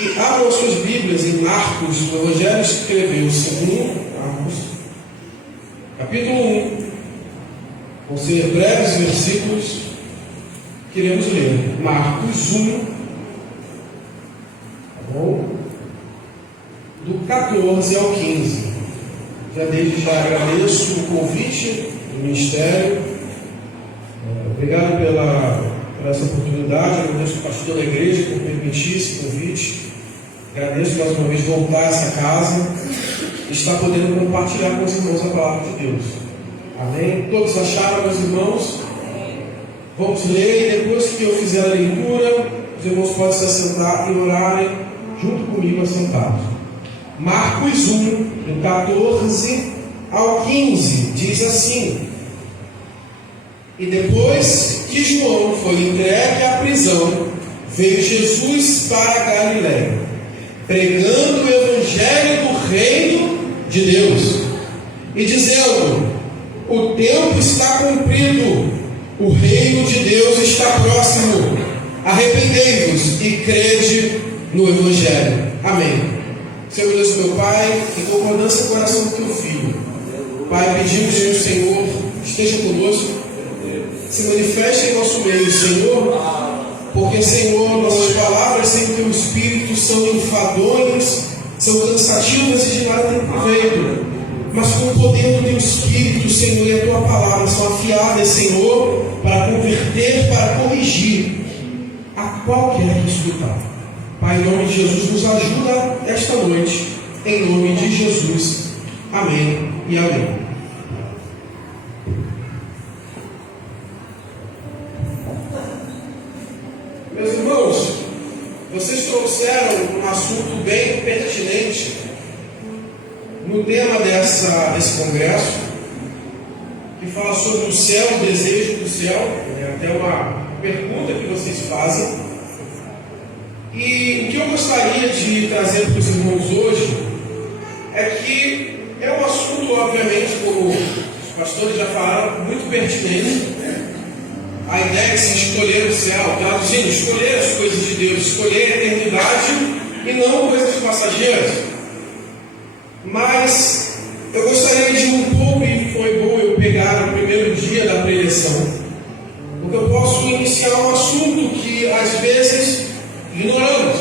E abram as suas Bíblias em Marcos, o Evangelho escreveu segundo Marcos, capítulo 1. Vão ser breves versículos que iremos ler. Marcos 1, tá bom? Do 14 ao 15. Já desde já agradeço o convite do Ministério. Obrigado pela essa oportunidade. Agradeço o pastor da igreja por permitir esse convite. Agradeço mais uma vez voltar a essa casa e estar podendo compartilhar com os irmãos a palavra de Deus. Amém? Todos acharam, meus irmãos? Vamos ler, e depois que eu fizer a leitura, os irmãos podem se assentar e orarem junto comigo assentados. Marcos 1, do 14 ao 15, diz assim: E depois que João foi entregue à prisão, veio Jesus para a Galiléia, pregando o evangelho do reino de Deus, e dizendo: O tempo está cumprido, o reino de Deus está próximo, arrependei-vos e crede no evangelho. Amém. Senhor Deus, meu Pai, em concordância com o coração do teu Filho, Pai, pedimos que o Senhor esteja conosco, se manifeste em nosso meio, Senhor, porque, Senhor, nossas palavras sem o teu Espírito são enfadonhas, são cansativas e de nada tem proveito. Mas com o poder do teu Espírito, Senhor, e a tua palavra são afiadas, Senhor, para converter, para corrigir a qualquer que escutar. Pai, em nome de Jesus, nos ajuda esta noite, em nome de Jesus. Amém e amém. Meus irmãos, vocês trouxeram um assunto bem pertinente no tema desse congresso, que fala sobre o céu, o desejo do céu. É até uma pergunta que vocês fazem. E o que eu gostaria de trazer para os irmãos hoje é que é um assunto, obviamente, como os pastores já falaram, muito pertinente. A ideia é se escolher o céu, traduzindo, escolher as coisas de Deus, escolher a eternidade e não coisas passageiras. Mas eu gostaria de um pouco, e foi bom eu pegar no primeiro dia da preleção, porque eu posso iniciar um assunto que às vezes ignoramos.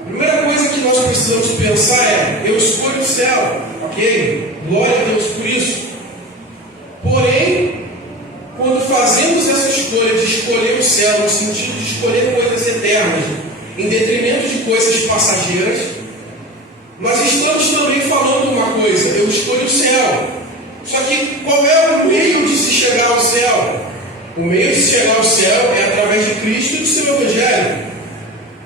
A primeira coisa que nós precisamos pensar é: eu escolho o céu, ok? Glória a Deus por isso. Porém, quando fazemos essa escolha de escolher o céu, no sentido de escolher coisas eternas, em detrimento de coisas passageiras, nós estamos também falando uma coisa: eu escolho o céu. Só que qual é o meio de se chegar ao céu? O meio de se chegar ao céu é através de Cristo e do seu Evangelho.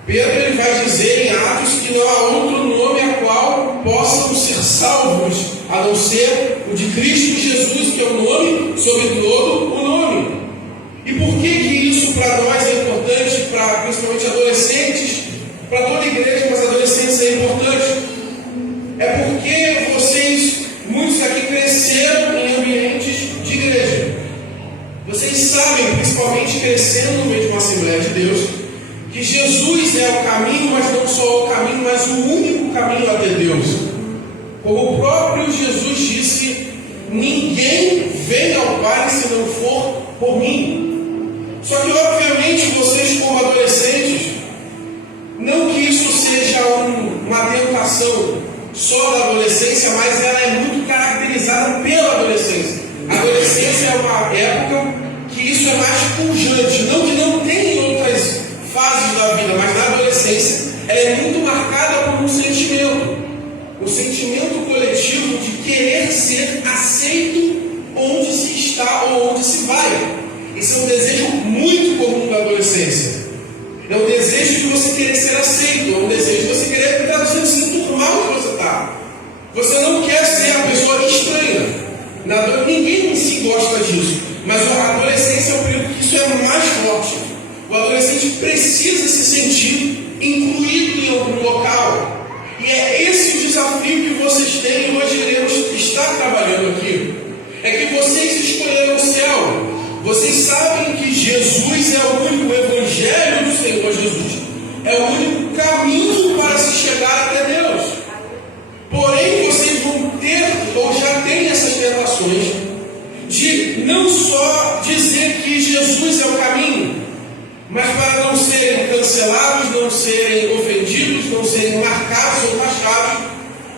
Pedro ele vai dizer em Atos que não há outro nome a qual possamos ser salvos, a não ser o de Cristo Jesus, que é o nome sobre todo o nome. E por que isso para nós é importante, para principalmente adolescentes, para toda a igreja, mas adolescentes é importante? É porque vocês, muitos aqui cresceram em ambientes de igreja. Vocês sabem, principalmente crescendo no meio de uma Assembleia de Deus, que Jesus é o caminho, mas não só o caminho, mas o único caminho até Deus. Como o próprio Jesus disse: ninguém vem ao Pai se não for por mim. Só que obviamente vocês, como adolescentes, não que isso seja uma tentação só da adolescência, mas ela é muito caracterizada pela adolescência. A adolescência é uma época que isso é mais pujante, não que não tem em outras fases da vida, mas na adolescência ela é muito marcada por um sentimento coletivo de querer ser aceito onde se está ou onde se vai. Isso é um desejo muito comum da adolescência. É um desejo de você querer ser aceito, é um desejo de você querer estar se enturmar onde você está. Você não quer ser a pessoa estranha. Ninguém em si gosta disso, mas a adolescência é um período que isso é mais forte. O adolescente precisa se sentir incluído em algum local. E é esse o desafio que vocês têm e hoje iremos estar trabalhando aqui. É que vocês escolheram o céu. Vocês sabem que Jesus é o único, o Evangelho do Senhor Jesus é o único caminho chegar até Deus. Porém, vocês vão ter, ou já têm essas tentações, de não só dizer que Jesus é o caminho, mas para não serem cancelados, não serem ofendidos, não serem marcados ou taxados,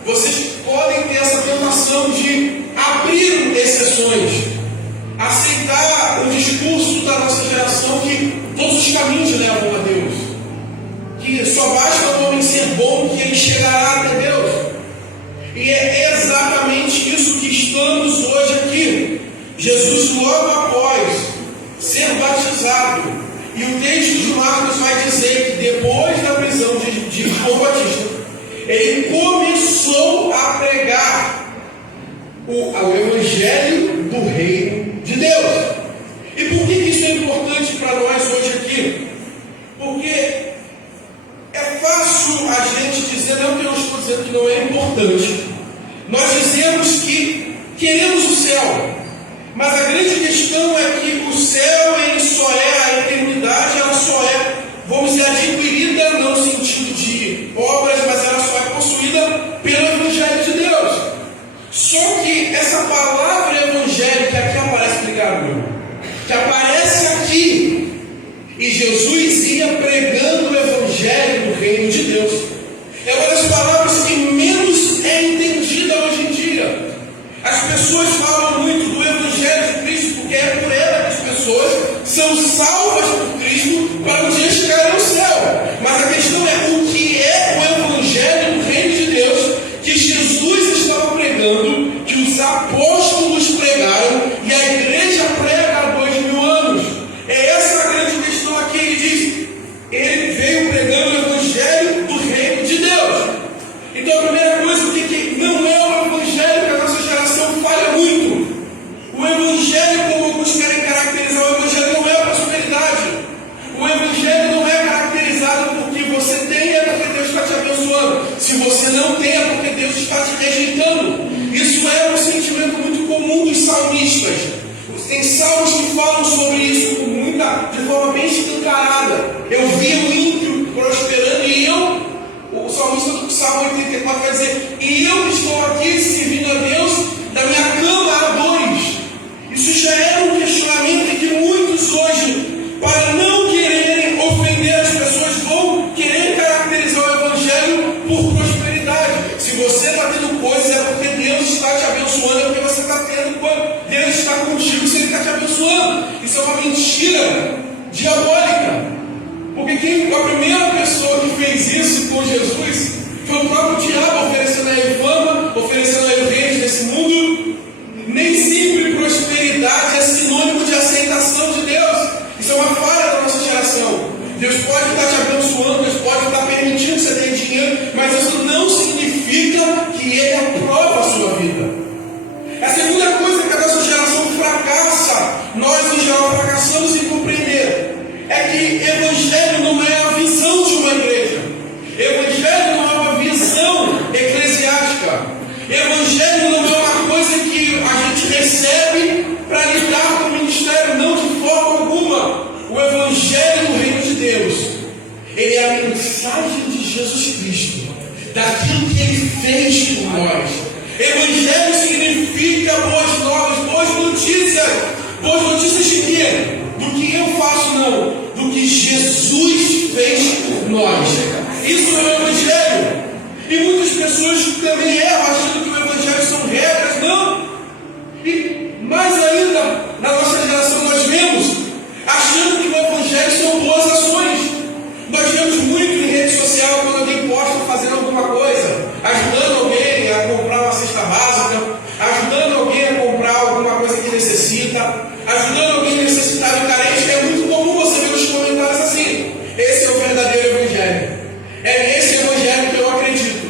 vocês podem ter essa tentação de abrir exceções, aceitar o discurso da nossa geração que todos os caminhos levam a Deus, que só basta o homem ser bom que ele chegará até Deus. E é exatamente isso que estamos hoje aqui. Jesus, logo após ser batizado, e o texto de Marcos vai dizer que depois da prisão de João Batista, ele começou a pregar o Evangelho do Reino de Deus. E por que isso é importante para nós hoje aqui? Porque é fácil a gente dizer, não que eu estou dizendo que não é importante, nós dizemos que queremos o céu, mas a grande questão é que o céu, ele só é, a eternidade, ela só é, vamos dizer, adquirida, não no sentido de obras, mas ela só é possuída pelo Evangelho de Deus. Só que essa palavra evangelho que aqui aparece, obrigado, meu, que aparece aqui, e Jesus ia pregando o Evangelho do Reino de Deus, é uma das palavras que menos é entendida hoje em dia. As pessoas falam muito do Evangelho de Cristo, porque é por ela que as pessoas são salvas por Cristo para um dia chegar ao céu. Mas a questão é o que é o Evangelho do Reino de Deus que Jesus estava pregando, que os apóstolos pregaram e a igreja prega há 2000 anos. É essa a grande questão aqui. Ele diz, ele veio pregando o Evangelho do Reino de Deus. Então a primeira coisa, o que não é o Evangelho que a nossa geração falha muito? O Evangelho, como alguns querem caracterizar, o Evangelho não é a prosperidade. O Evangelho não é caracterizado porque você tem, é porque Deus está te abençoando. Se você não tem, é porque Deus está te rejeitando. Isso é um sentimento muito comum dos salmistas. Tem salmos que falam sobre isso de forma bem escancarada. Eu vi o ímpio prosperando e o salmista do Salmo 84 vai dizer, e eu estou aqui servindo a Deus da minha cama a dores. Isso já era um questionamento que muitos hoje, para não quererem ofender as pessoas, vão querer caracterizar o Evangelho por prosperidade. Se você está tendo coisas, é porque Deus está te abençoando, é porque você está tendo coisas. Deus está contigo se Ele está te abençoando. Isso é uma mentira diabólica. Porque a primeira pessoa que fez isso com Jesus foi o próprio diabo, oferecendo a ele fama, oferecendo a ele reis desse mundo. Nem sempre prosperidade é sinônimo de aceitação de Deus. Isso é uma falha da nossa geração. Deus pode estar te abençoando, Deus pode estar permitindo que você tenha dinheiro, mas isso não significa que Ele aprova a sua vida. A segunda coisa que a nossa geração fracassa, nós em geral fracassamos em compreender, é que Evangelho não é a visão de uma igreja. Evangelho não é uma visão eclesiástica. Evangelho não é uma coisa que a gente recebe para lidar com o ministério, não de forma alguma. O Evangelho do Reino de Deus, ele é a mensagem de Jesus Cristo, daquilo que Ele fez por nós. Evangelho significa boas novas, boas notícias. Boas notícias de quê? Do que eu faço, não. Do que Jesus fez por nós. Isso é o Evangelho. E muitas pessoas também erram, achando que o Evangelho são regras. Não. E mais ainda, na nossa geração nós vemos, achando que o Evangelho são boas ações. Nós vemos muito em rede social, quando alguém posta fazendo alguma coisa, ajudando alguém a comprar uma cesta básica, ajudando alguém a comprar alguma coisa que necessita, ajudando alguém necessitado e carente. É muito comum você ver os comentários assim: esse é o verdadeiro Evangelho, é nesse Evangelho que eu acredito,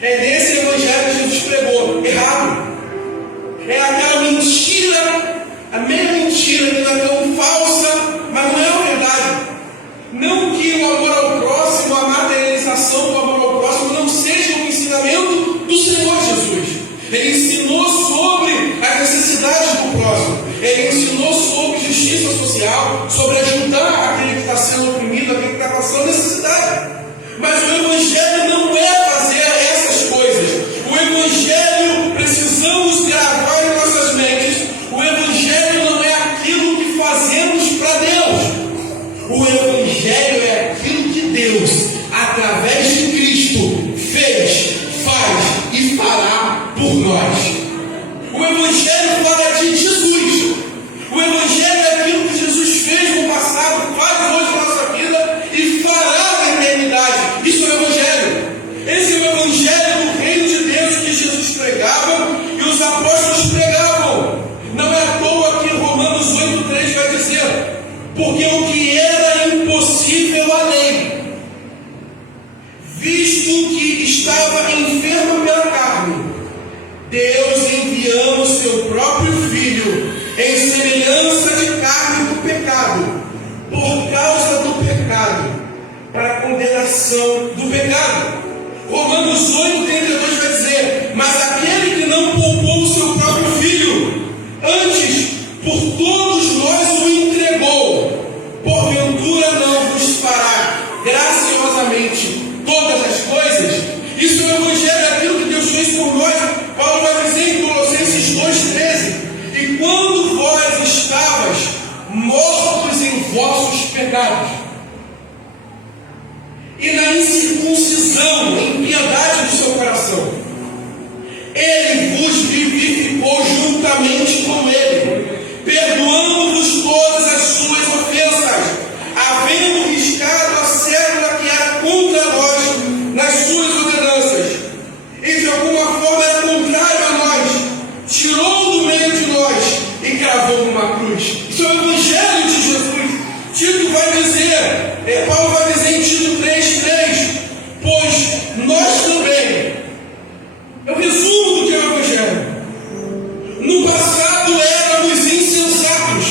é nesse Evangelho que Jesus pregou. Errado. É aquela mentira, a meia mentira que não é tão falsa, mas não é a verdade. Não que o amor ao próximo, a materialização do amor ao próximo não seja Deus, através de Cristo, fez, faz e fará por nós. O Evangelho fala de Jesus. O Evangelho é aquilo que Jesus fez no passado, faz hoje na nossa vida e fará na eternidade. Isso é o Evangelho. Esse é o Evangelho do reino de Deus que Jesus pregava e os apóstolos pregavam. Não é à toa que Romanos 8,3 vai dizer: porque o que era impossível à lei, visto que estava enferma pela carne, Deus enviando o seu próprio Filho em semelhança de carne do pecado, por causa do pecado, para a condenação do pecado. Romanos 8,32 vai dizer: mas aquele que não poupou o seu próprio Filho, antes por todos nós o entregou, porventura não vos fará graciosamente todas as coisas? Isso é o Evangelho, é aquilo que Deus fez por nós. Paulo vai dizer em Colossenses 2,13: e quando vós estavas mortos em vossos pecados e na incircuncisão, impiedade do seu coração, Ele vos vivificou juntamente com Ele, perdoando-vos todas as suas ofensas, havendo riscado a cédula que era contra nós nas suas ordenanças, e de alguma forma era contrário a nós, tirou do meio de nós e cravou numa cruz. Isso é o Evangelho de Jesus. Tito vai dizer, Paulo vai dizer em Tito 3,3: pois nós também, é o resumo do que é o Evangelho, no passado éramos insensatos,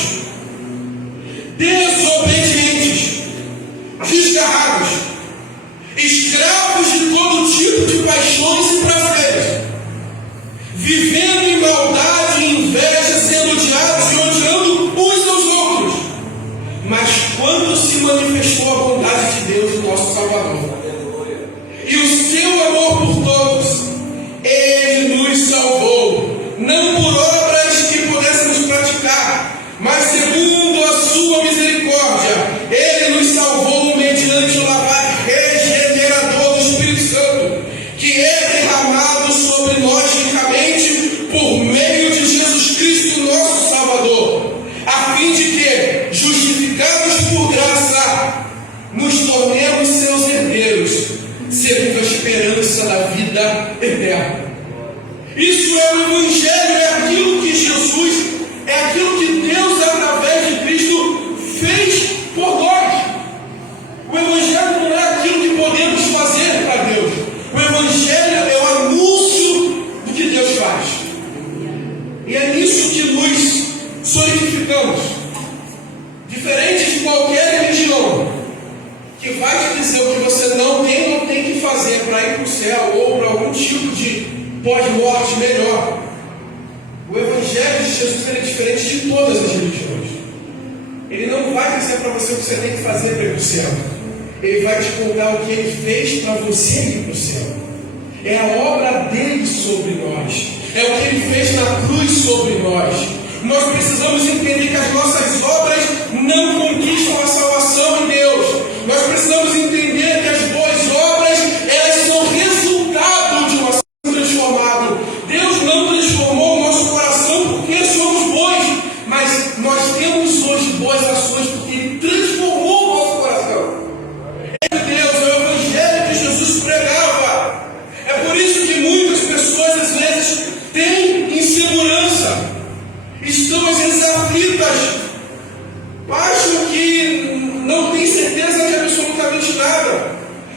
desobedientes, desgarrados, escravos de todo tipo de paixões e prazeres, vivendo em maldade e inveja, sendo odiados e odiando uns aos outros. Mas quando se manifestou a bondade de Deus, o nosso Salvador, e o seu amor por todos, Ele nos salvou, não por obras que pudéssemos praticar, mas segundo a sua misericórdia. Ele nos salvou mediante o lavar regenerador do Espírito Santo, que é derramado sobre nós ricamente por meio de Jesus Cristo, nosso Salvador, a fim de que, justificados por graça, nos tornemos seus herdeiros, segundo a esperança da vida eterna. Isso é o Evangelho, é aquilo que Jesus, é aquilo que Deus, através de Cristo, fez por nós. O Evangelho não é aquilo que podemos fazer para Deus. O Evangelho é o anúncio do que Deus faz. E é nisso que nos solidificamos. Diferente de qualquer religião que vai te dizer o que você não tem que fazer para ir para o céu ou para algum tipo de pós-morte melhor. O Evangelho de Jesus é diferente de todas as religiões. Ele não vai dizer para você o que você tem que fazer para ir para o céu. Ele vai te contar o que Ele fez para você ir para o céu. É a obra dele sobre nós. É o que Ele fez na cruz sobre nós. Nós precisamos entender que as nossas obras não conquistam a salvação em Deus. Nós precisamos entender que as boas obras, elas são resultado de uma transformado. Deus não transformou o nosso coração porque somos bons, mas nós temos hoje boas ações porque Ele transformou o nosso coração. É de Deus, é o Evangelho que Jesus pregava. É por isso que muitas pessoas às vezes têm insegurança, estão às vezes aflitas, acham que não têm certeza de absolutamente nada.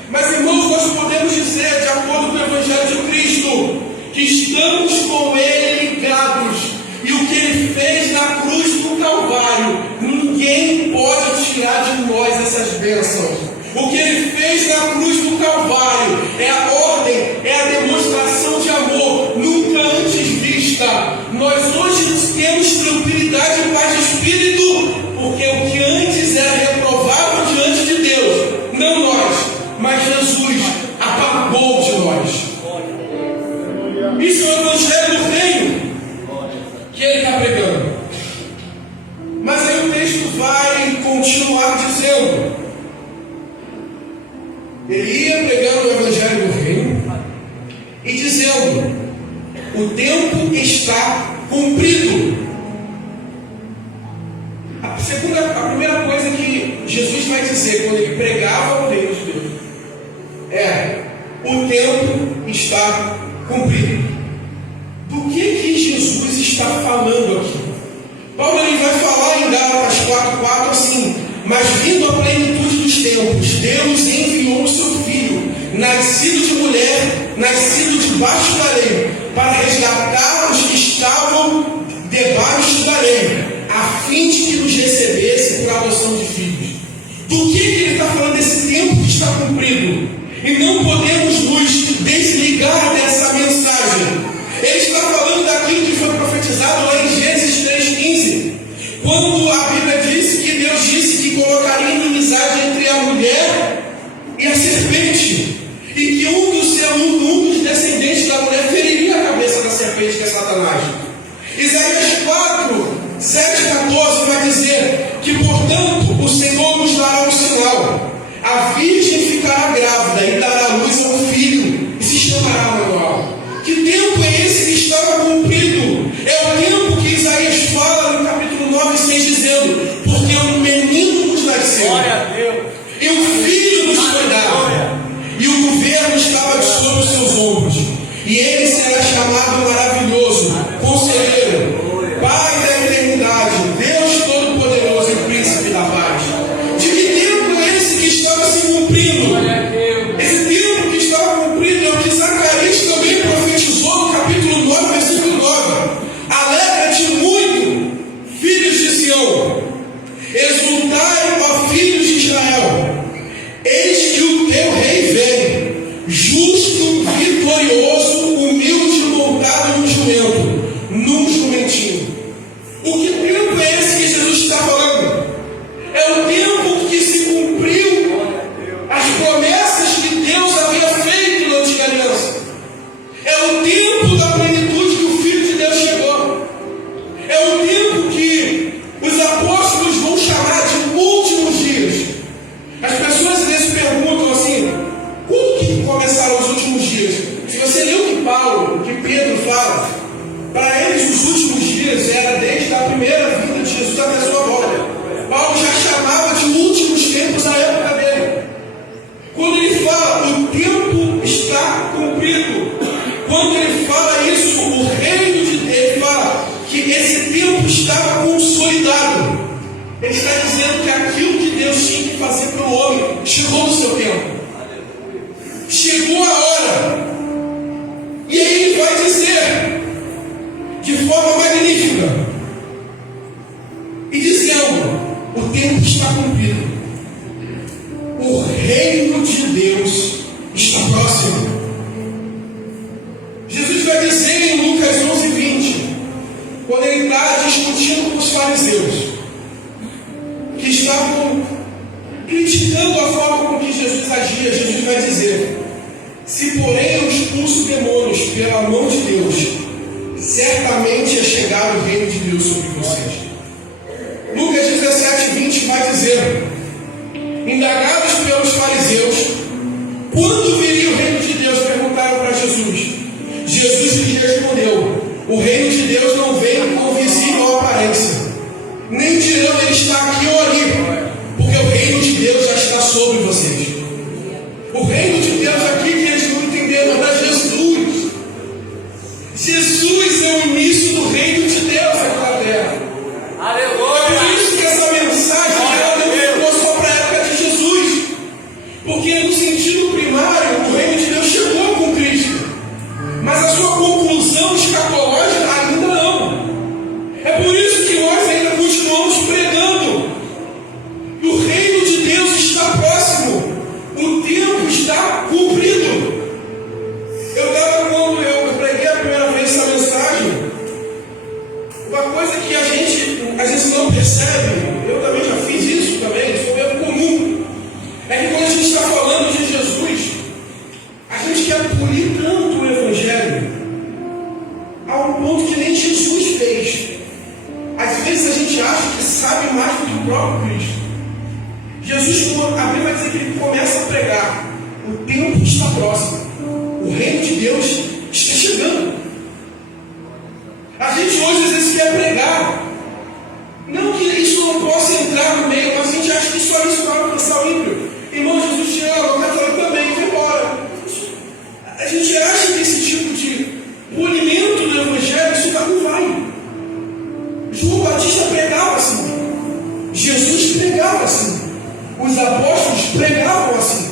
Mas, irmãos, nós podemos dizer, de acordo com o Evangelho de Cristo, que estamos com Ele ligados, e o que Ele fez na cruz do Calvário, ninguém pode tirar de nós essas bênçãos. O que Ele fez na cruz do Calvário é a ordem, é a demonstração de amor nunca antes vista. Nós hoje temos tranquilidade e paz de espírito, porque o que antes era reprovável diante de Deus, não nós, mas Jesus apagou de nós. Isso é o Evangelho do Reino que Ele está pregando. Mas aí o texto vai continuar dizendo: Ele ia pregando o Evangelho do Reino e dizendo: o tempo está cumprido. A primeira coisa que Jesus vai dizer quando ele pregava o reino de Deus é: o tempo está cumprido. Do que Jesus está falando aqui? Paulo ele vai falar em Gálatas 4:4 assim: mas vindo a plenitude dos tempos, Deus enviou o seu Filho, nascido de mulher, nascido debaixo da lei, para resgatar os que estavam debaixo da lei, a fim de que nos recebesse por adoção de filhos. Do que ele está falando desse tempo que está cumprido? E não podemos nos desligar dessa mensagem. Ele está falando daquilo que foi profetizado lá em Gênesis 3,15, quando a Bíblia disse que Deus disse que colocaria inimizade entre a mulher e a serpente, e que um dos descendentes da mulher feriria a cabeça da serpente, que é Satanás. Isaías 4:7-14 vai dizer que, portanto, o Senhor nos dará um sinal: a virgem ficará grávida e dará à luz a um filho, e se chamará Manuel. Que tempo é esse que estava cumprido? É o tempo que Isaías fala no capítulo 9:6, dizendo: porque um menino nos nasceu, e um filho nos foi dado, e o governo estava sobre os seus ombros, e ele será chamado Maravilhoso, Conselheiro, Pai da Eternidade, Deus Todo-Poderoso e Príncipe da Paz. De que tempo é esse que estava se cumprindo? Esse tempo que estava cumprido é o que Zacarias também profetizou no capítulo 9, versículo 9. Alegra-te muito, filhos de Sião, exultai, ó filhos de Israel, eis que o teu rei vem, justo, vitorioso, humilde, montado num jumento, num jumentinho. O que tempo é esse que Jesus está falando? É o tempo que se cumpriu as promessas que Deus havia feito na antiga aliança. É o tempo da plenitude que o Filho de Deus chegou. É o tempo que os apóstolos vão chamar de últimos dias. As pessoas às vezes perguntam assim: quando que começaram os últimos dias? Se você lê o que Pedro fala, para eles os últimos dias era desde a primeira vinda de Jesus até a sua volta. Paulo já chamava de últimos tempos a época dele. Quando ele fala o tempo está cumprido, quando ele fala isso, o reino de Deus, ele fala que esse tempo estava consolidado. Ele está dizendo que aquilo que Deus tinha que fazer para o homem chegou no seu tempo. Chegou a hora. E aí ele vai dizer de forma magnífica, e dizendo: o tempo está cumprido, o reino de Deus está próximo. Jesus vai dizer em Lucas 11:20, quando ele está discutindo com os fariseus, que estavam criticando a forma com que Jesus agia, Jesus vai dizer: se porém eu expulso demônios pela mão de Deus, certamente é chegar o reino de Deus sobre vocês. Lucas 17:20 vai dizer: indagados pelos fariseus, quando viria o reino de Deus? Perguntaram para Jesus. Jesus lhes respondeu: o reino de Deus não vem com visível aparência, nem dirão ele está aqui ou ali, porque o reino de Deus já está sobre vocês. O reino de Deus aqui que eles não entenderam era Jesus. Jesus é o início do reino de Deus aqui na terra. Aleluia! É por isso que essa mensagem ela não ficou só para a época de Jesus, porque no sentido primário o reino de Deus chegou com Cristo, mas a sua conclusão escatológica ainda não. É por isso que nós ainda continuamos pregando que o reino de Deus está próximo, o tempo está cumprido. Quando eu preguei a primeira vez essa mensagem, uma coisa que a gente às vezes não percebe, eu também já fiz isso também, isso é meio comum, é que quando a gente está falando de Jesus, a gente quer polir tanto o Evangelho ao tempo está próximo. O reino de Deus está chegando. A gente hoje às vezes quer pregar. Não que isso não possa entrar no meio, mas a gente acha que só isso vai alcançar o ímpio. Irmão, Jesus te ama, mas eu também, vai embora. A gente acha que esse tipo de polimento do Evangelho, isso não vai. João Batista pregava assim. Jesus pregava assim. Os apóstolos pregavam assim.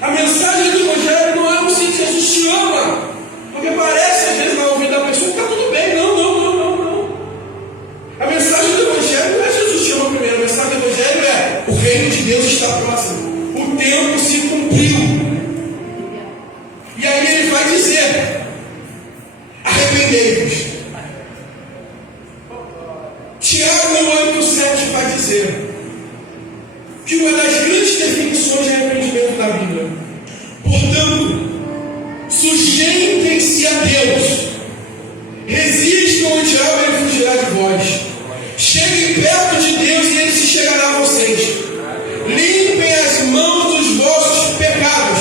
A mensagem do Evangelho não é assim, Jesus te ama. Porque parece às vezes na ouvido da pessoa que está tudo bem. Não. A mensagem do Evangelho não é Jesus te ama primeiro. A mensagem do Evangelho é: o reino de Deus está próximo. O tempo se cumpriu. E aí ele vai dizer: arrependei-vos. Tiago 8,7 vai dizer que uma das grandes definições de arrependimento da Bíblia: portanto, sujeitem-se a Deus, resistam ao diabo e ele fugirá de vós. Cheguem perto de Deus e ele se chegará a vocês. Limpem as mãos dos vossos pecados.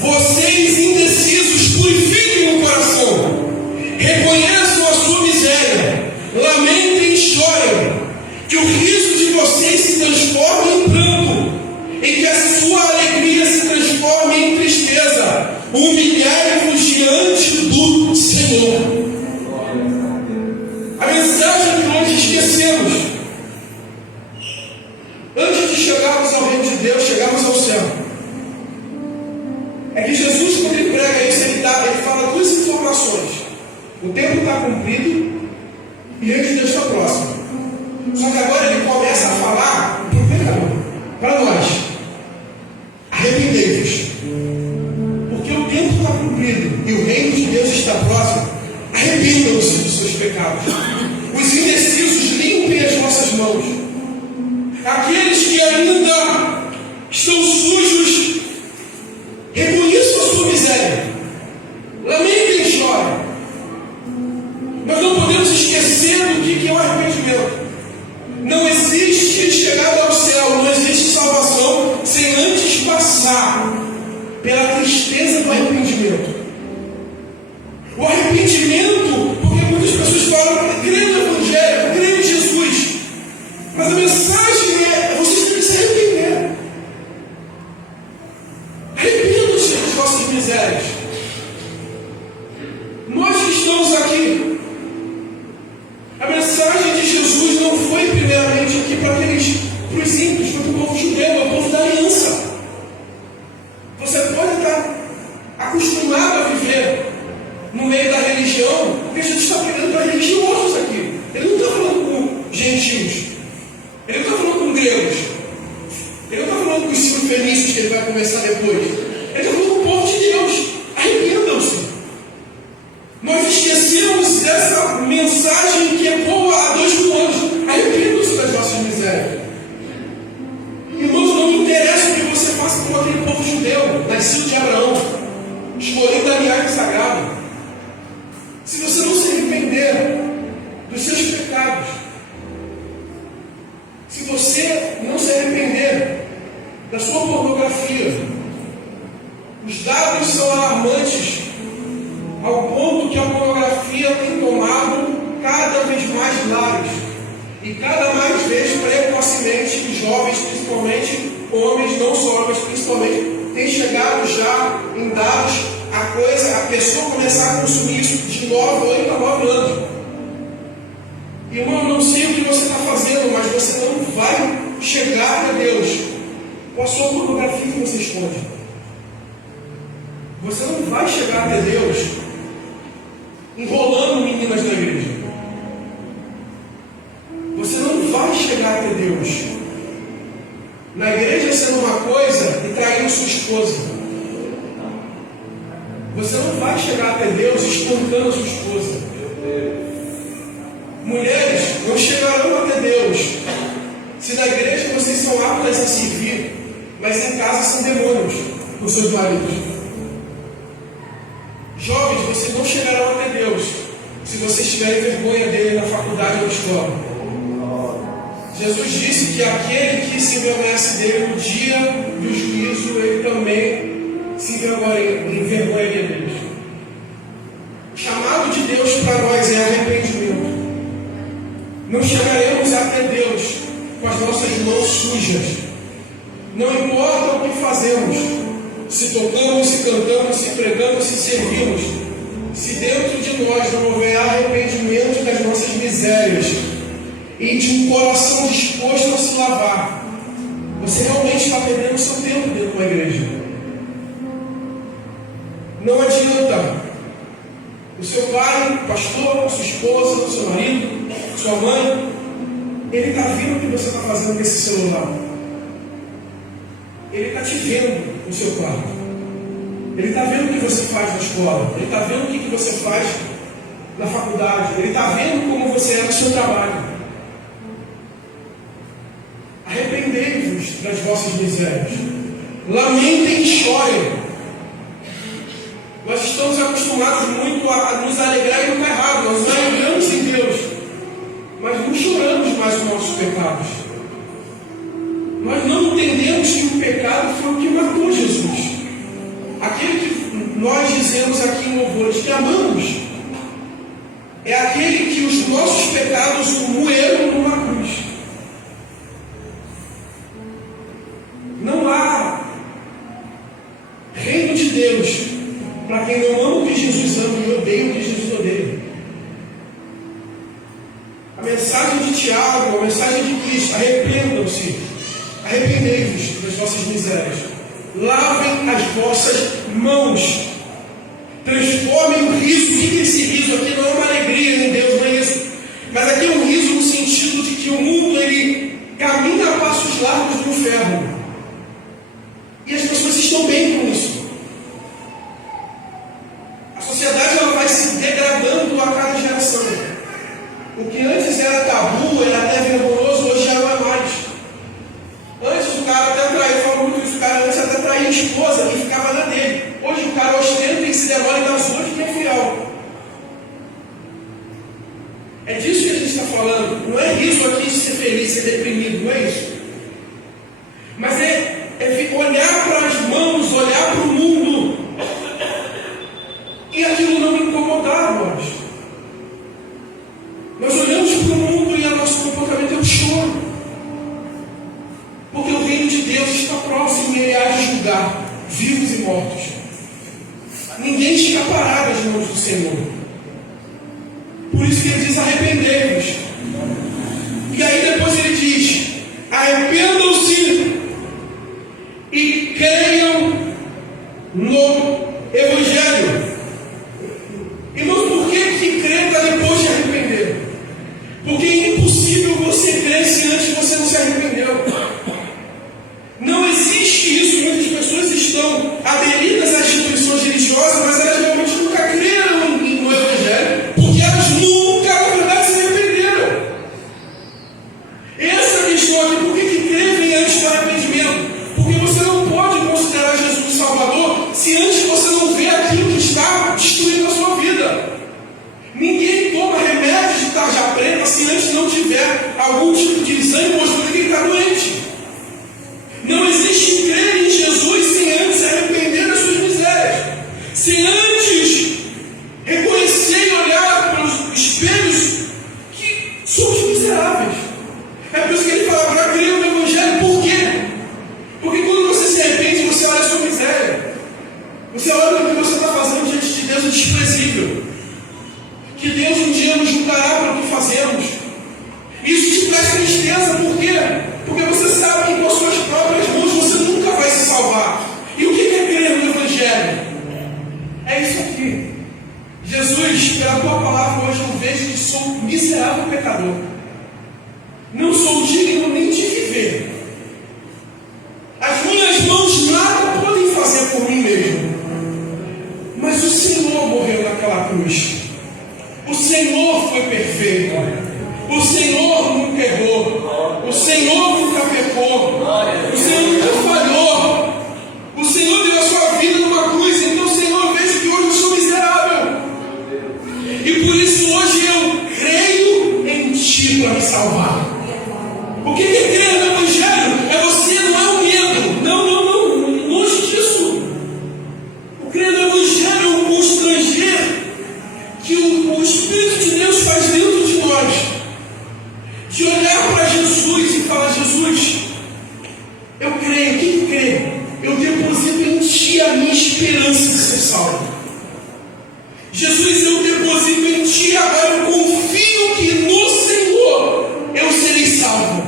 Vocês indecisos, purifiquem o coração. Reconheçam a sua miséria. Lamentem e chorem. Que o riso de vocês se transforme em pranto, e que a sua alegria se transforme em tristeza. Humilhai-vos diante do Senhor. A mensagem que nós esquecemos: antes de chegarmos ao reino de Deus, chegamos ao céu. É que Jesus, quando ele prega isso, ele fala duas informações: o tempo está cumprido e o reino de Deus está próximo. Só que agora ele começa a falar para o pecador, para nós: arrependei-vos, porque o tempo está cumprido e o reino de Deus está próximo. Arrependam-se dos seus pecados. Os indecisos, limpem as vossas mãos. Aqueles que ainda estão sujos, reconheçam a sua miséria. Lamentem e chorem. Nós não podemos esquecer do que é o arrependimento. Não existe chegada ao céu, não existe salvação sem antes passar pela tristeza do arrependimento. O arrependimento, porque muitas pessoas falam: creio no Evangelho, creio em Jesus, mas a mensagem é: vocês têm que se arrepender. Arrependam-se das vossas misérias. Nós que estamos aqui, a mensagem de Jesus não foi primeiramente aqui para os ímpios, foi para o povo judeu, é o povo da aliança. Você pode estar acostumado a viver no meio da religião, porque Jesus está pregando para religiosos aqui. Ele não está falando com gentios, ele não está falando com gregos, ele não está falando com os fenícios que ele vai começar depois. Ele está falando com o povo de Deus. Arrependam-se. Nós esquecemos dessa mensagem que ecoa há 2000 anos. Arrependam-se das vossas misérias. Irmãos, não me interessa o que você faça com aquele povo judeu, nascido de Abraão, escolhido da linhagem sagrada. Se você não se arrepender dos seus pecados, se você não se arrepender da sua pornografia, os dados são alarmantes, ao ponto que a pornografia tem tomado cada vez mais lares, e cada mais vez precocemente, os jovens, principalmente homens, não só, mas principalmente, têm chegado já em dados a pessoa começar a consumir isso de 9, 8 a 9 anos. Irmão, não sei o que você está fazendo, mas você não vai chegar a Deus com a sua pornografia que você esconde. Você não vai chegar até Deus enrolando meninas na igreja. Você não vai chegar até Deus na igreja sendo uma coisa e traindo sua esposa. Você não vai chegar até Deus espancando a sua esposa. Mulheres não chegarão até Deus se na igreja vocês são aptas a servir, mas em casa são demônios com seus maridos. Jovens, vocês não chegarão até Deus se vocês tiverem vergonha dele na faculdade ou na escola. Jesus disse que aquele que se envergonhasse dele no dia do juízo, ele também mãos sujas. Não importa o que fazemos, se tocamos, se cantamos, se pregamos, se servimos, se dentro de nós não houver arrependimento das nossas misérias e de um coração disposto a se lavar, você realmente está perdendo o seu tempo dentro da igreja. Não adianta o seu pai, o pastor, a sua esposa, o seu marido, sua mãe, ele está vendo o que você está fazendo com esse celular. Ele está te vendo no seu quarto. Ele está vendo o que você faz na escola. Ele está vendo o que você faz na faculdade. Ele está vendo como você é no seu trabalho. Arrependei-vos das vossas misérias. Lamentem e chorem. Nós estamos acostumados muito a nos alegrar e não está errado. Nós nos alegramos em Deus, mas não choramos mais os nossos pecados. Nós não entendemos que o pecado foi o que matou Jesus. Aquele que nós dizemos aqui em louvores que amamos é aquele que os nossos pecados o moeram numa cruz. Não há reino de Deus para quem não ama o que Jesus ama e odeia o que Jesus odeia. A mensagem de Tiago, a mensagem de Cristo: arrependam-se, arrependei-vos das vossas misérias, lavem as vossas mãos, transformem o riso. O que é esse riso aqui? Não é uma alegria em Deus, não é isso, mas aqui é um riso no sentido de que o mundo ele caminha a passos largos no inferno, e as pessoas estão bem com isso. A sociedade ela vai se degradando a cada geração. O que antes era tabu, era até vergonhoso, hoje já não é mais. Antes o cara até traía, eu falo muito isso, o cara antes até traía a esposa e ficava na dele. Hoje o cara ostenta e se demora na sua que é fiel. É disso que a gente está falando. Não é riso aqui de ser feliz, ser deprimido, não é isso. Mas é olhar para as mãos, olhar para o mundo e aquilo não me incomodar, nós. Nós olhamos para o mundo e o nosso comportamento é o choro. Porque o reino de Deus está próximo e ele há de julgar vivos e mortos. Ninguém escapará das mãos do Senhor. Por isso que ele diz: arrependei-vos. E aí depois ele diz: arrependam-se e creiam no Evangelho. Irmãos, por que crer está depois de arrepender? Porque é impossível você crer se antes você não se arrependeu. Não existe isso. Muitas pessoas estão aderidas às instituições religiosas, mas elas realmente nunca creram no Evangelho, porque elas nunca, na verdade, se arrependeram. Essa questão aqui: por que crer vem antes do arrependimento? Porque você não pode considerar Jesus o Salvador se antes você não vê aquilo que está destruindo a sua vida. Ninguém toma remédio de tarja preta se antes não tiver algum tipo de exame mostrando que ele está doente. Não existe crer em Jesus sem antes se arrepender das suas misérias, sem antes reconhecer e olhar para os espelhos que somos miseráveis. É por isso que ele fala para crer no Evangelho. Por quê? Porque quando você se arrepende, você olha a sua miséria, você olha o que você está fazendo diante de Deus é desprezível, que Deus um dia nos julgará pelo que fazemos. Isso te traz tristeza. Por quê? Porque você sabe que com as suas próprias mãos você nunca vai se salvar. E o que é crer no Evangelho? É isso aqui: Jesus, pela tua palavra hoje eu vejo que sou um miserável pecador, não sou digno nem de viver. As minhas mãos nada podem fazer por mim mesmo, mas o Senhor morreu naquela cruz. O Senhor foi perfeito. O Senhor nunca errou. O Senhor nunca pecou. O Senhor nunca falhou. O Senhor deu a sua vida numa cruz. Então, Senhor, eu vejo que hoje eu sou miserável. E por isso hoje eu creio em Ti para me salvar. O que é crer no Evangelho? É você, não é o medo. Não, longe disso. O crer no Evangelho é o constranger que o Espírito de Deus faz dentro de nós. ser salvo. Jesus, eu deposito em Ti, agora eu confio que no Senhor eu serei salvo.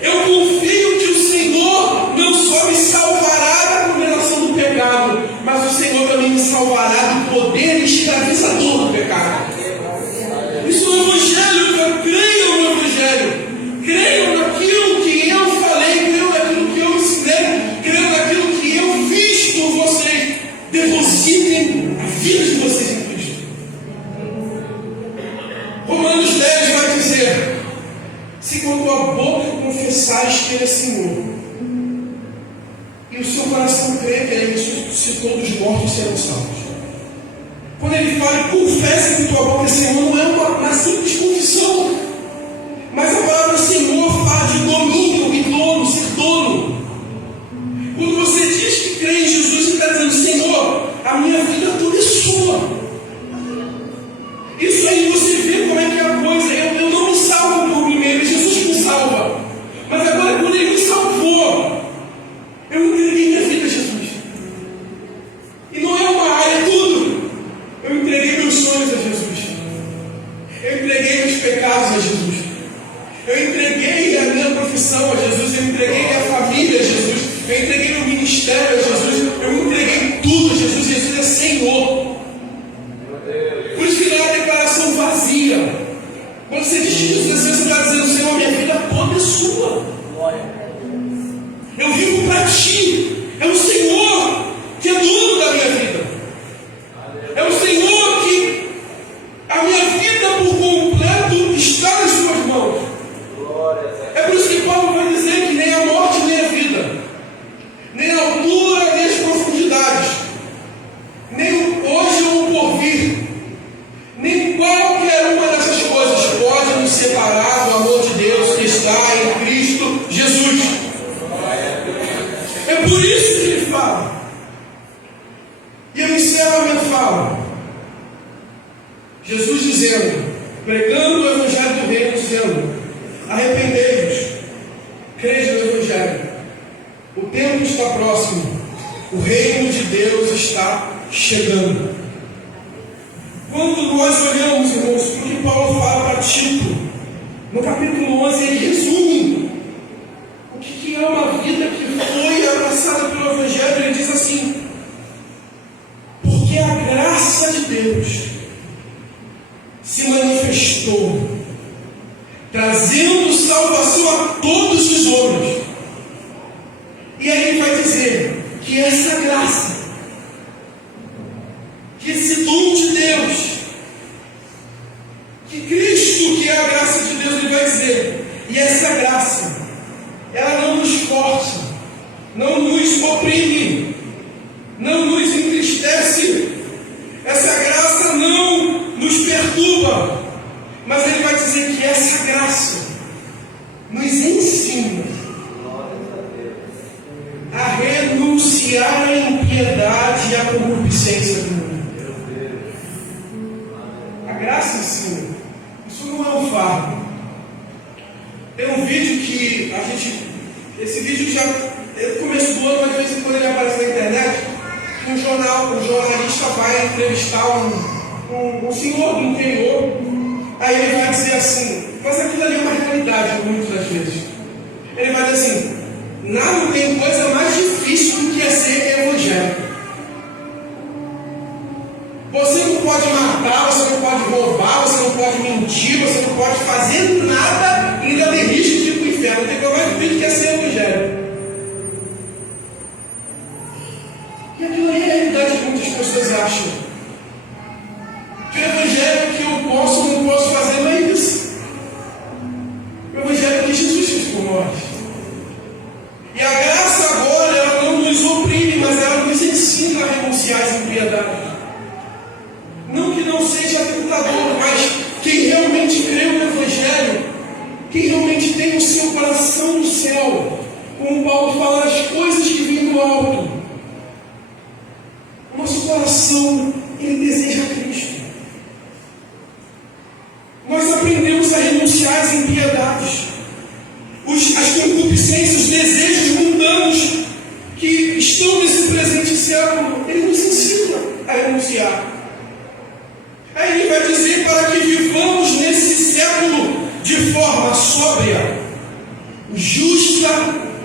Eu confio que o Senhor não só me salvará da condenação do pecado, mas o Senhor também me salvará do poder escravizador do pecado. Isso é o Evangelho, eu creio no Evangelho. Creio naquilo que eu falei, creio naquilo que eu ensinei, creio naquilo que eu fiz por vocês. Depositem a vida de vocês em Cristo. Romanos 10 vai dizer: se com tua boca confessares que Ele é Senhor, e o seu coração crer que Ele ressuscitou dos mortos, serão salvos. Quando Ele fala, confessa que tua boca é Senhor, não é uma simples confissão, mas a palavra Senhor fala de domínio e dono, ser dono. Quando você diz que crê em Jesus, você está dizendo: Senhor, a minha vida toda é sua. Isso aí você vê como é que é a coisa. Eu não me salvo por mim mesmo, Jesus que me salva. Mas agora, quando Ele me salvou, eu entreguei minha vida a Jesus. E não é uma área, é tudo. Eu entreguei meus sonhos a Jesus. Eu entreguei meus pecados a Jesus. Eu entreguei a minha profissão a Jesus. Eu entreguei minha família a Jesus. Eu entreguei meu ministério a Jesus. Eu entreguei tudo a Jesus. Jesus é Senhor. Por isso que não é uma declaração vazia. Quando você diz que Jesus é Senhor, você está dizendo: Senhor, minha vida toda é sua. Eu vivo para Ti. É o Senhor que é dono da minha vida. É o Senhor que a minha vida por completo está nas Suas mãos. É por isso que Paulo vai dizer que nem a morte nem a vida, nem a altura nem as profundidades, nem o hoje ou o porvir, nem qualquer uma dessas coisas pode nos separar do amor de Deus que está em Cristo Jesus. É por isso que ele fala. E eu encerro a minha fala. Jesus dizendo, pregando o Evangelho do Reino, dizendo: arrependei-vos, crede no Evangelho. O tempo está próximo. O reino de Deus está chegando. Quando nós olhamos, irmãos, o que Paulo fala para Tito, no capítulo 11, ele resume o que é uma vida que foi abraçada pelo Evangelho. Ele diz assim: porque a graça de Deus se manifestou, trazendo salvação a todos os homens. E aí ele vai dizer que essa graça, que esse dom de Deus, que Cristo, que é a graça de Deus, ele vai dizer, e essa graça, ela não nos força, não nos oprime, não nos entristece, essa graça não nos perturba, mas ele vai dizer que essa graça nos ensina a renunciar à impiedade e à concupiscência do mundo. A graça ensina. Isso não é um fardo. Tem um vídeo que a gente... Esse vídeo já... No começo do ano, às vezes, quando ele aparece na internet, um jornalista vai entrevistar um senhor do interior. Aí ele vai dizer assim, mas aquilo ali é uma realidade muitas das vezes. Ele vai dizer assim: não tem coisa mais difícil do que é ser evangélico. Você não pode matar, você não pode roubar, você não pode mentir, você não pode fazer nada e ainda tem risco de ir para o inferno. Não tem coisa mais difícil do que é ser evangélico. E aquilo ali é a realidade que muitas pessoas acham. Que o evangelho que eu posso ou não posso fazer não é isso. O evangelho que Jesus fez por nós. E a graça agora, ela não nos oprime, mas ela nos ensina a renunciar às impiedades. Não que não seja tentador, mas quem realmente crê no Evangelho, quem realmente tem o seu coração no céu, como Paulo fala, as coisas que vêm do alto. O nosso coração, ele deseja Cristo. Nós aprendemos a renunciar às impiedades, as concupiscências, os desejos mundanos que estão nesse presente século. Ele nos ensina iniciar. Aí ele vai dizer para que vivamos nesse século de forma sóbria, justa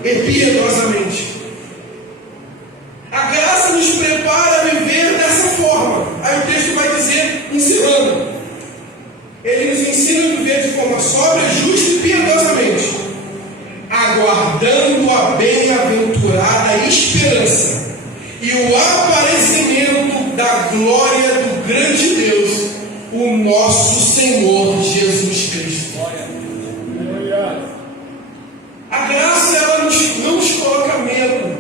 e piedosamente. A graça nos prepara a viver dessa forma. Aí o texto vai dizer, ensinando. Ele nos ensina a viver de forma sóbria, justa e piedosamente, aguardando a bem-aventurada esperança e o aparecimento da glória do grande Deus, o nosso Senhor Jesus Cristo. A graça, ela não nos coloca medo.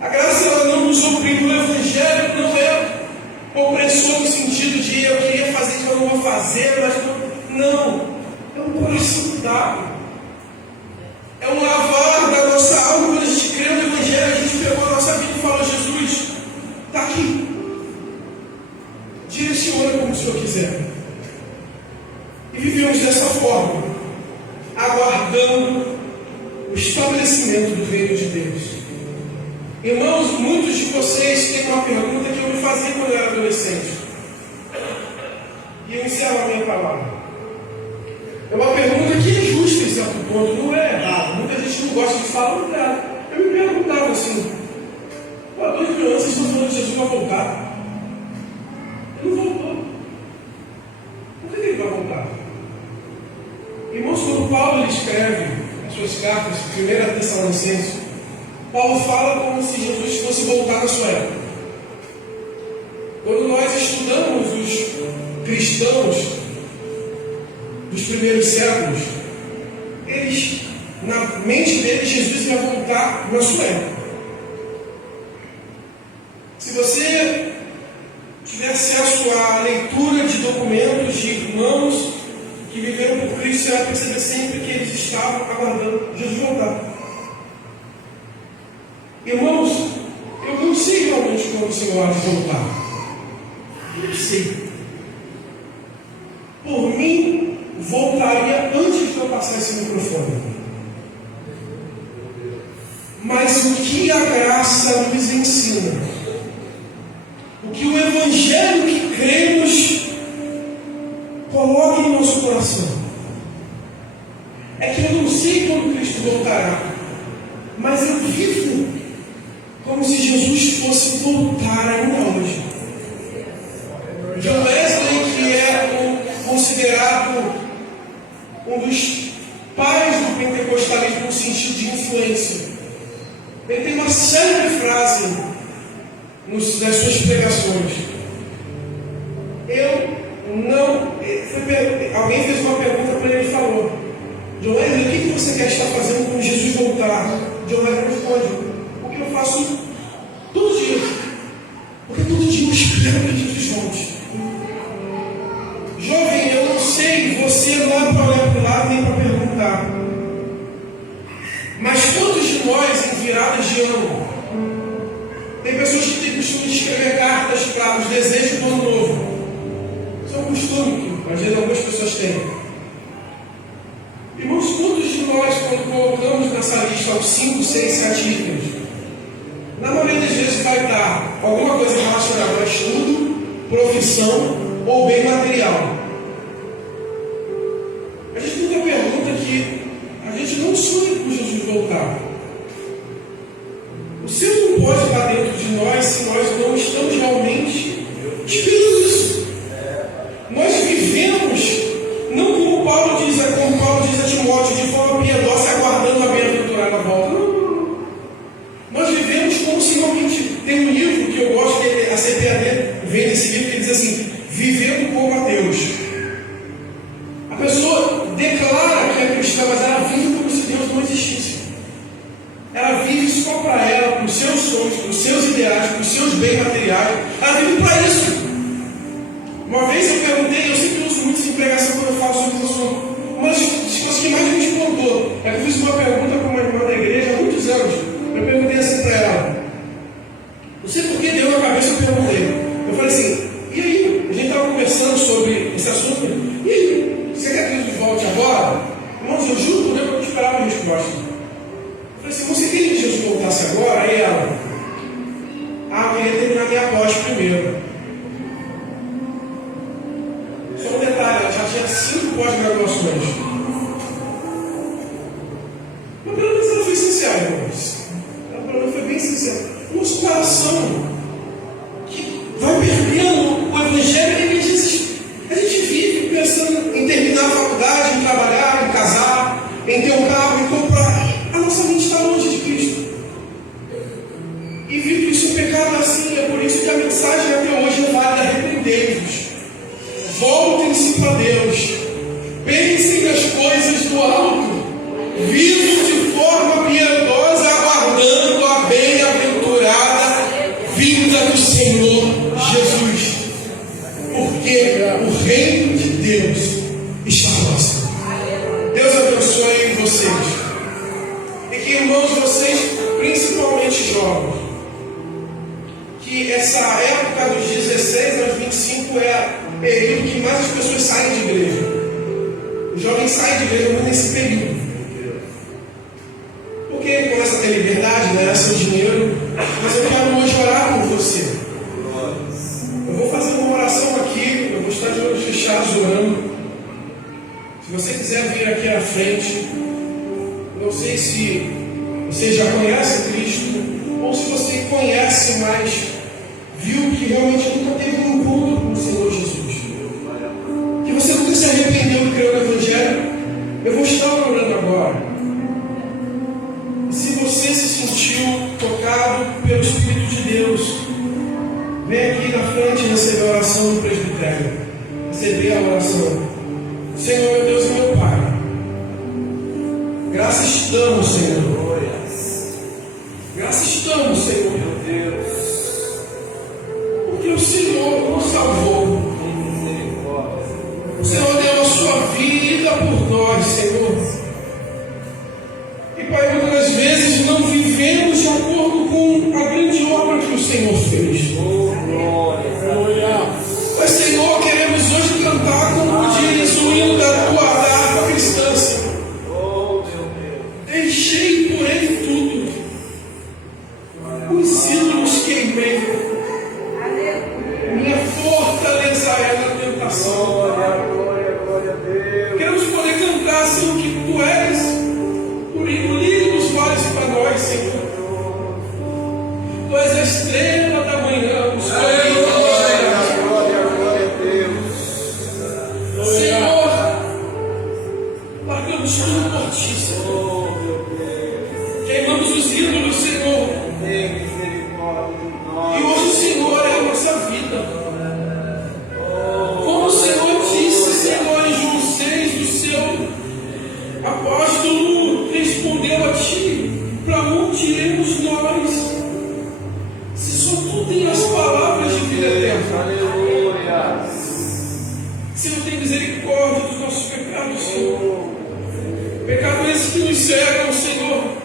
A graça, ela não nos oprime. O Evangelho não é opressor no sentido de eu queria fazer que eu não vou fazer, mas não. É um coração dado. É um lavar da nossa alma. Quando a gente crê no Evangelho, a gente pegou a nossa vida e falou: Jesus, está aqui. Direciona como o Senhor quiser. E vivemos dessa forma, aguardando o estabelecimento do reino de Deus. Irmãos, muitos de vocês têm uma pergunta que eu me fazia quando eu era adolescente. E eu encerro a minha palavra. É uma pergunta que é justa em certo ponto, não é errado. Muita gente não gosta de falar, não é. Eu me perguntava assim: pô, 2 crianças estão falando que Jesus vai voltar. Ele não voltou. Por que ele vai voltar? Irmãos, quando Paulo ele escreve as suas cartas, 1 Tessalonicenses, Paulo fala como se Jesus fosse voltar na sua época. Quando nós estudamos os cristãos dos primeiros séculos, eles, na mente deles, Jesus ia voltar na sua época. Se você tiver acesso à leitura de documentos de irmãos que viveram por Cristo, você vai perceber sempre que eles estavam aguardando Jesus voltar. Irmãos, eu não sei realmente quando o Senhor vai voltar. Eu não sei. Por mim, voltaria antes de eu passar esse microfone. Mas o que a graça nos ensina, o que o Evangelho que cremos coloca em nosso coração, é que eu não sei quando Cristo voltará, mas eu vivo como se Jesus fosse voltar ainda hoje. John Wesley, que é considerado um dos pais do pentecostalismo no sentido de influência, ele tem uma série de frases nas suas pregações. Alguém fez uma pergunta para ele e falou: John Wesley, o que você quer estar fazendo quando Jesus voltar? John Wesley responde: o que eu faço todos os dias, porque todo dia eu espero que Jesus volte. Jovem, eu não sei, você não é para olhar para o lado nem para perguntar, mas quantos de nós em viradas de ano, tem pessoas que têm costume de escrever cartas para os desejos do ano novo? Isso é um costume que às vezes algumas pessoas têm. Irmãos, quantos de nós, quando colocamos nessa lista os 5, 6, 7 itens, na maioria das vezes vai estar alguma coisa relacionada a estudo, profissão ou bem material? A gente nunca pergunta que a gente não sonha com Jesus voltar. O céu não pode estar dentro de nós se nós não estamos realmente esperando isso. Nós vivemos, não como Paulo diz a Timóteo, de forma piedosa, aguardando a bem-aventurada volta. Não. Nós vivemos como se realmente tem um livro que eu gosto, que a CPAD vem desse livro, que diz assim: vivendo como a Deus. A pessoa declara que é cristã, mas ela vive como se Deus não existisse. Ela vive só para ela, para os seus sonhos, para os seus ideais, para os seus bens materiais. Ela vive para isso. Uma vez eu perguntei, eu sempre uso muito essa pregação quando eu falo sobre esse assunto. Uma das coisas que mais me espantou é que eu fiz uma pergunta para uma irmã da igreja há muitos anos. Eu perguntei assim para ela. Não sei por que deu na cabeça, eu perguntei. Eu falei assim: e aí? A gente estava conversando sobre esse assunto. E aí? Você quer que Jesus volte agora? Irmãos, eu juro que eu não esperava a resposta. Eu falei assim: você queria que Jesus voltasse agora? Aí ela: eu queria terminar minha pós primeiro. que essa época dos 16 aos 25 é o período que mais as pessoas saem de igreja. Os jovens saem de igreja muito nesse período. Porque começa a ter liberdade, ganhar seu dinheiro. Mas eu quero hoje orar por você. Eu vou fazer uma oração aqui, eu vou estar de olhos fechados orando. Se você quiser vir aqui à frente, não sei se você já conhece Cristo, ou se você conhece, mas viu que realmente nunca teve um encontro com o Senhor Jesus. Que você nunca se arrependeu de crer no Evangelho. Eu vou estar orando agora. Se você se sentiu tocado pelo Espírito de Deus, vem aqui na frente receber a oração do presbitério. Receber a oração. Senhor, meu Deus e meu Pai, graças te damos, Senhor. Graças te damos, Senhor, meu Deus, porque o Senhor nos salvou. O Senhor deu a sua vida por nós, Senhor. E, Pai, muitas das vezes não vivemos de acordo com a grande obra que o Senhor fez. Mas, Senhor, queremos hoje cantar como diz o hino da tua harpa cristã, Senhor. Deixei por ele tudo. Os ídolos queimei. Minha fortaleza é na tentação. Queremos poder cantar, Senhor, que tu és o lírio dos vales para nós, Senhor. Tu és a estrela da manhã, os caminhos. Senhor, largamos tudo por ti, Senhor. Queimamos os ídolos, Senhor. E hoje o Senhor é a nossa vida. Como o Senhor disse, Senhor, em João 6, o seu apóstolo respondeu a ti: para onde iremos nós? Se só tu tens as palavras de vida eterna. Aleluia. Senhor, tem misericórdia dos nossos pecados, Senhor. Pecado esse que nos cegam, Senhor.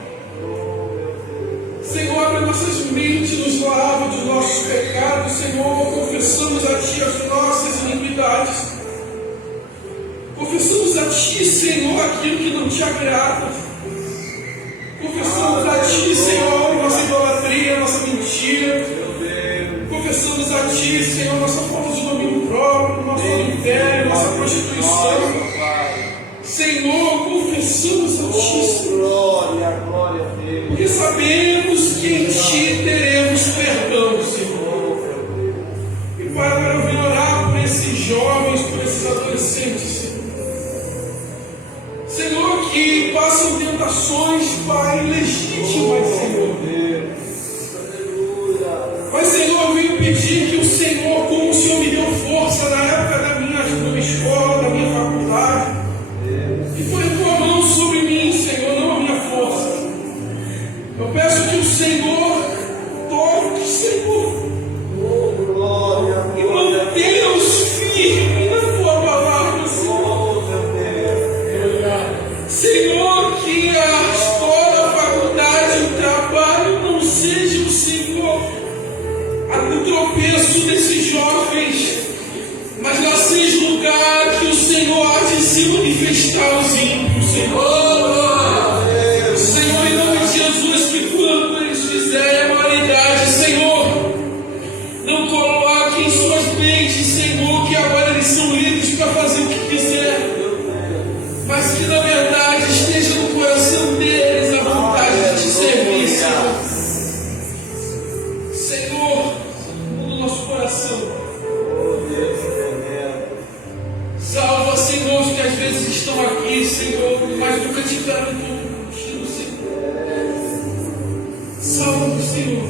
Senhor, abre nossas mentes, nos lava dos nossos pecados, Senhor. Confessamos a Ti as nossas iniquidades. Confessamos a Ti, Senhor, aquilo que não Te agrada. Confessamos a Ti, Senhor, nossa idolatria, nossa mentira. Confessamos a Ti, Senhor, nossa falta de domínio próprio, nosso adultério, nossa prostituição. Senhor, confessamos a Ti, Senhor. Porque sabemos que em Ti teremos perdão, Senhor. E Pai, agora eu venho orar por esses jovens, por esses adolescentes, Senhor. Senhor, que passam tentações, Pai, legítimas, Senhor. Mas, Senhor, eu venho pedir que o Senhor, como o Senhor me deu força na época da minha escola, da minha faculdade, que foi a Tua mão sobre mim, Senhor, não a minha força. Eu peço que o Senhor toque, Senhor, e mantenha-os firmes na Tua palavra, Senhor. Senhor, que a escola, a faculdade, o trabalho não sejam, Senhor, o tropeço desses jovens, mas não seja lugar que o Senhor há de se manifestar aos ímpios, Senhor. Senhor, em nome de Jesus, que quando eles fizerem maldade, Senhor, não coloque em suas mentes, Senhor, que agora eles são livres para fazer o que quiser, mas que na verdade esteja no coração deles a vontade de Te servir, Senhor. Senhor, no nosso coração, salva, Senhor, os que às vezes estão aqui, Senhor, mas nunca tiveram tudo contigo, Senhor. Salva-nos, Senhor.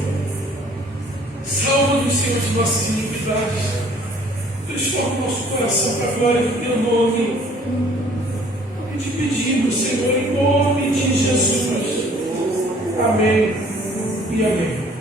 Salva-nos, Senhor, de nossas iniquidades. Transforma o nosso coração para a glória do Teu nome. E te pedimos, Senhor, em nome de Jesus. Amém e amém.